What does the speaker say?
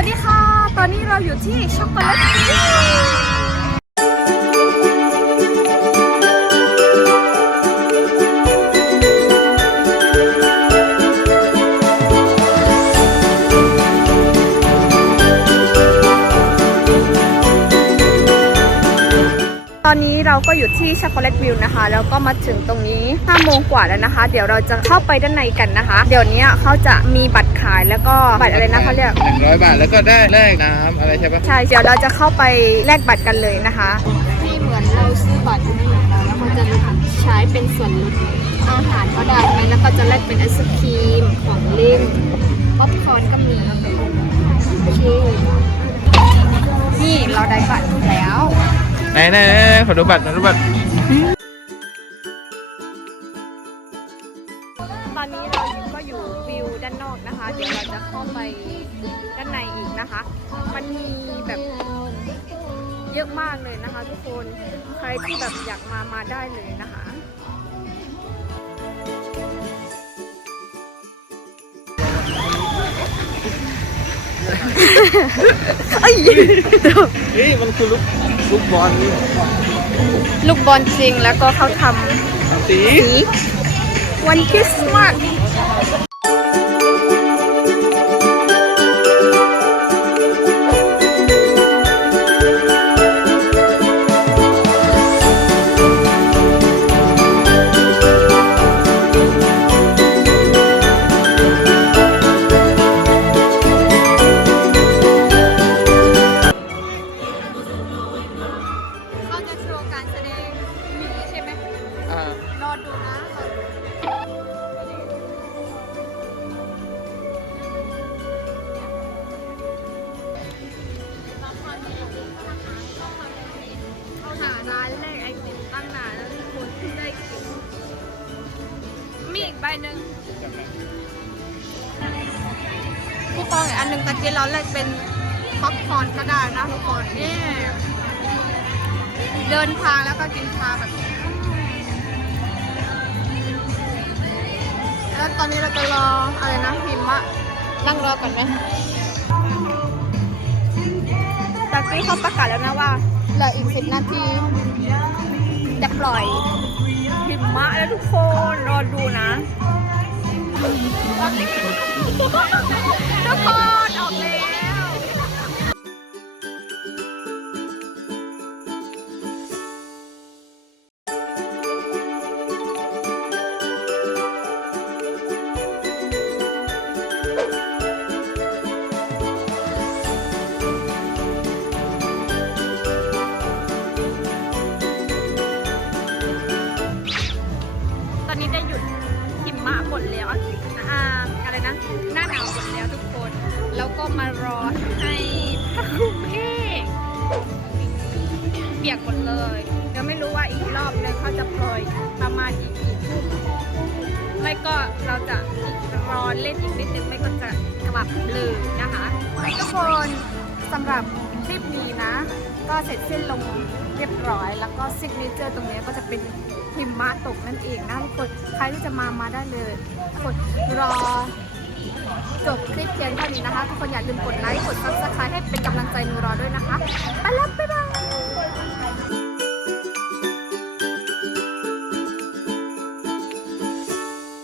วัสดีค่ะ ตอนนี้เราอยู่ที่ช็อกโกแลต อนนี้เราก็อยู่ที่ช็อกโกแลตวิวนะคะ แล้วก็มาถึงตรงนี้5โมงกว่าแล้วนะคะ เดี๋ยวเราจะเข้าไปด้านในกันนะคะ เดี๋ยวนี้เขาจะมีบัตรขายแล้วก็บัตรอะไรนะเขาเรียกหนึ่งร้อยบาทแล้วก็ได้แลกน้ำอะไรใช่ปะใช่เดี๋ยวเราจะเข้าไปแลกบัตรกันเลยนะคะที่เหมือนเราซื้อบัตรให้เราแล้วเขาจะใช้เป็นส่วนลดอาหารก็ได้ไหมแล้วก็จะแลกเป็นไอศครีมของเล่นป๊อปคอร์นก็มีโอเคนี่เราได้บัตรแล้ว ไหนไหนไหนไหนขอดูบัตรขอดูบัตรตอนนี้เราก็อยู่วิวด้านนอกนะคะ เดี๋ยวเราจะเข้าไปด้านในอีกนะคะ มันมีแบบเยอะมากเลยนะคะ ทุกคนใครที่แบบอยากมามาได้เลยนะคะนี่มันคือลูก ลูกบอลนี่ลูกบอลจริงแล้วก็เขาทสีำสีวันคริสต์มาส รอดูนะรอดูเขาหาร้านแรกไอติมตั้งนานแล้วทุกคนเพิ่ได้กินมีอีกใบหนึ่งผู้กองอีกอันหนึ่งตะกี้เราแรกเป็นป๊อปคอร์นก็ได้นะทุกคนนี่เดินทางแล้วก็กินชาแบบ แล้วตอนนี้เราจะรออะไรนะพิมพ์อะนั่งรอก่อนไหมจากนี้เขาประกาศแล้วนะว่าเหลืออีกสิบนาที จะปล่อยพิมพ์แล้วทุกคนรอดูนะทุกคน นะ หน้าหนาวหมดแล้วทุกคน แล้วก็มารอให้พระคุมเอกเปียกหมดเลยเดี๋ยวไม่รู้ว่าอีกรอบนึงเขาจะปล่อยประมาณอีกกี่ทุ่มไม่ก็เราจะรอเล่นอีกนิดนึงไม่ก็จะกลับเลยนะคะทุกคนสำหรับคลิปนี้นะ ก็เสร็จสิ้นลงเรียบร้อย แล้วก็ซิกเนเจอร์ตรงนี้ก็จะเป็นหิมะตกนั่นเองนะทุกคนใครที่จะมามาได้เลยกดรอ จบคลิปเพียงเท่านี้นะคะ ทุกคนอย่าลืมกดไลค์ กดซับสไครต์ให้เป็นกำลังใจนูรอด้วยนะคะ ไปแล้วบ๊ายบาย